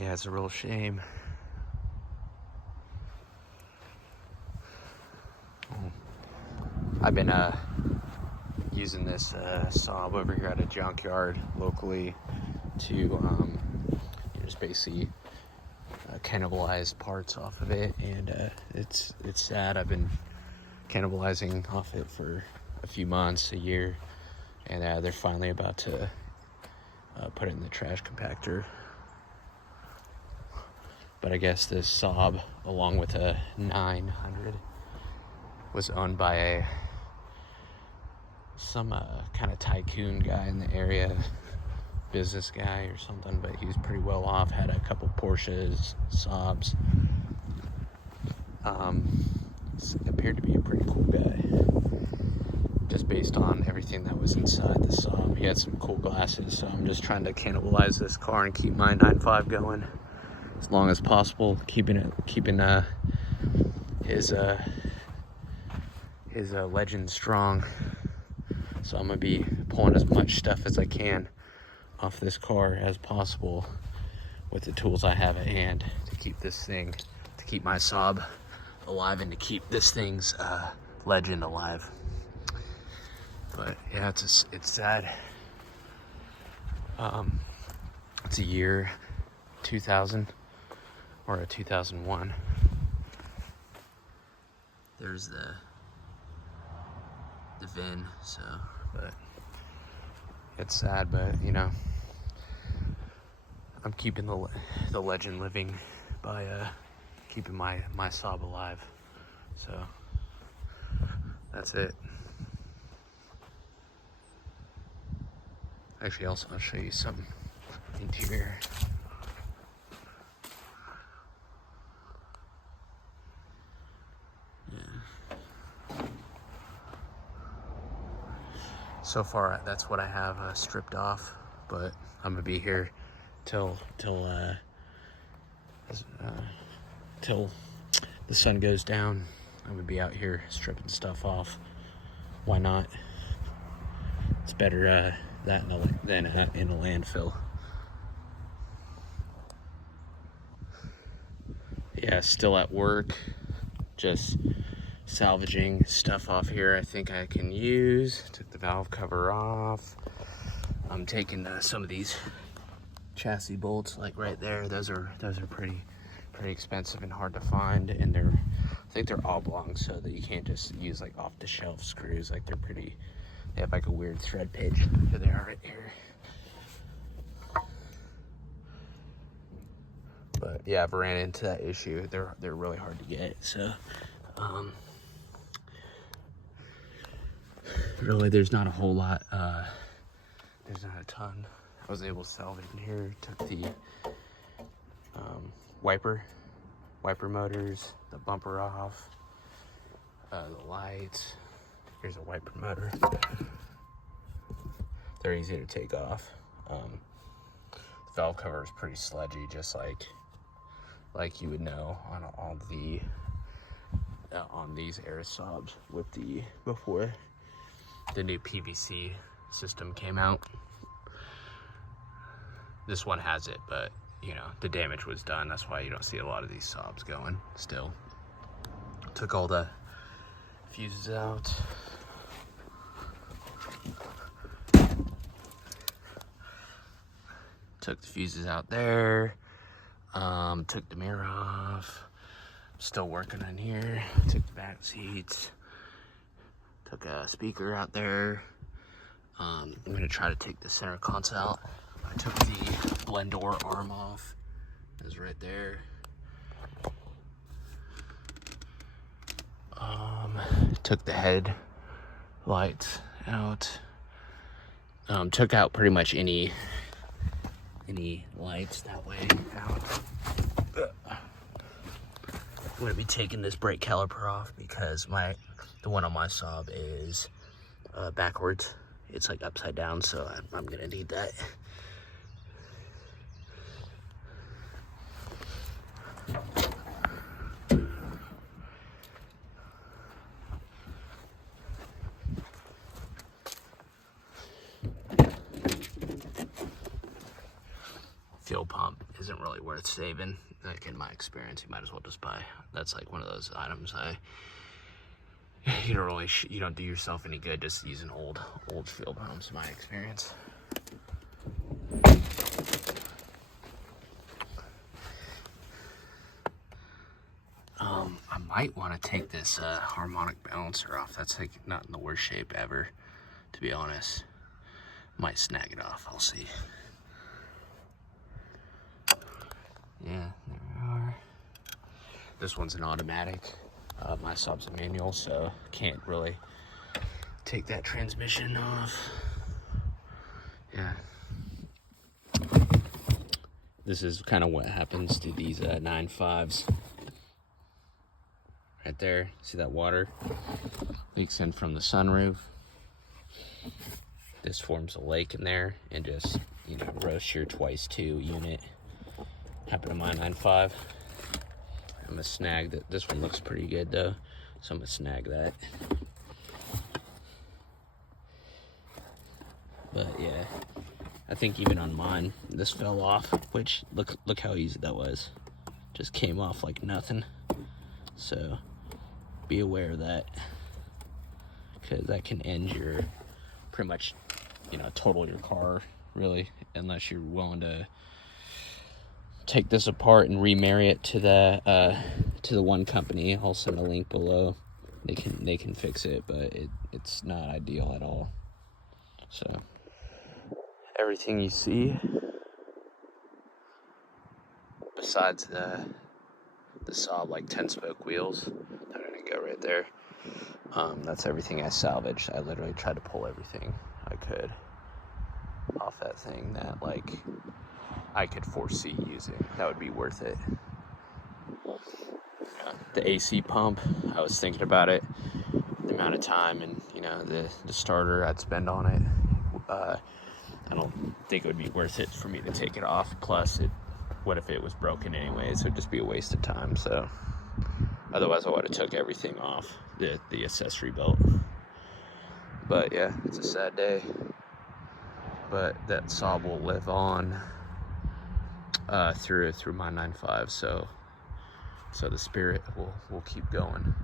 Yeah, it's a real shame. I've been using this Saab over here at a junkyard locally to just basically cannibalize parts off of it, and it's sad. I've been cannibalizing off it for a few months, a year, and they're finally about to put it in the trash compactor. But I guess this Saab, along with a 900, was owned by some kind of tycoon guy in the area, business guy or something, but he was pretty well off, had a couple Porsches, Saabs. Appeared to be a pretty cool guy, just based on everything that was inside the Saab. He had some cool glasses, so I'm just trying to cannibalize this car and keep my 9.5 going as long as possible, keeping his legend strong. So I'm gonna be pulling as much stuff as I can off this car as possible with the tools I have at hand to keep this thing, to keep my Saab alive and to keep this thing's legend alive. But yeah, it's sad. It's a year 2000 or a 2001. There's the VIN, so, but it's sad, but you know, I'm keeping the legend living by keeping my Saab alive. So that's it. Actually, also I'll show you some interior. So far, that's what I have stripped off, but I'm gonna be here till the sun goes down. I'm gonna be out here stripping stuff off. Why not? It's better that than in a landfill. Yeah, still at work, just salvaging stuff off here I think I can use. Took the valve cover off. I'm taking some of these chassis bolts, like right there. Those are pretty expensive and hard to find, and I think they're oblong, so that you can't just use like off the shelf screws. Like they have like a weird thread pitch. Here they are right here. But yeah, I've ran into that issue. They're really hard to get, so really there's not a whole lot, there's not a ton I was able to salvage in here. Took the wiper motors, the bumper off, the lights. Here's a wiper motor. They're easy to take off. The valve cover is pretty sludgy, just like you would know on all the on these air Saabs before the new PVC system came out. This one has it, but you know, the damage was done. That's why you don't see a lot of these Saabs going still. Took all the fuses out. Took the fuses out there. Took the mirror off. Still working on here. Took the back seats. Took a speaker out there. I'm gonna try to take the center console out. I took the blend door arm off. It's right there. Took the head lights out. Took out pretty much any lights that way out. I'm gonna be taking this brake caliper off because the one on my Saab is backwards. It's like upside down, so I'm gonna need that. fuel pump isn't really worth saving. Like in my experience, you might as well just buy. That's like one of those items you don't really you don't do yourself any good just using old fuel pumps, in my experience. I might want to take this harmonic balancer off. That's like not in the worst shape ever, to be honest. Might snag it off, I'll see. Yeah, there we are. This one's an automatic. My Saab's a manual, so can't really take that transmission off. Yeah. This is kind of what happens to these 9.5s. Right there, see that water leaks in from the sunroof. This forms a lake in there and just, you know, roasts your twice 2 unit. Happened to my 9.5. I'm gonna snag that. This one looks pretty good though, so I'm gonna snag that. But yeah, I think even on mine, this fell off, which look how easy that was. Just came off like nothing. So be aware of that, because that can end your, pretty much, you know, total your car, really, unless you're willing to take this apart and remarry it to the one company. I'll send a link below. They can fix it, but it's not ideal at all. So everything you see besides the Saab like 10-spoke wheels that are gonna go right there, that's everything I salvaged. I literally tried to pull everything I could off that thing that like I could foresee using. That would be worth it. The AC pump, I was thinking about it, the amount of time and, you know, the starter I'd spend on it. I don't think it would be worth it for me to take it off. Plus, what if it was broken anyways? It would just be a waste of time. So otherwise I would have took everything off the accessory belt. But yeah, it's a sad day. But that Saab will live on through my 9.5. So the spirit will keep going.